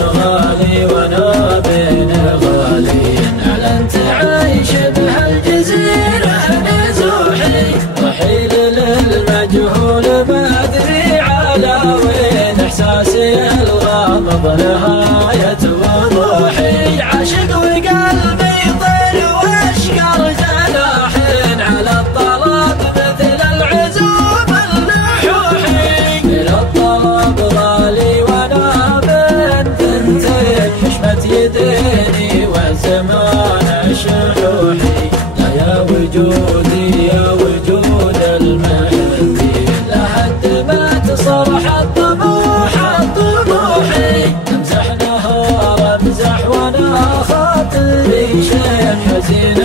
غالي وانا بين الغالين، اعلنت عيش بهالجزيرة نزوحي، رحيل للمجهول ما ادري على وين، احساسي الغامض نهاية وضوحي، عاشق وقلبي طير واشقر جناحين، على الطلب مثل العزوم اللحوحي، الى الطلب غالي وانا بين ثنتين، حشمة يديني والزمان شحوحي، لا يا وجودي يا وجود المحبين، لحد ما تصرح الطموحي، امزح نهار امزح وانا خاطري شيخ حزين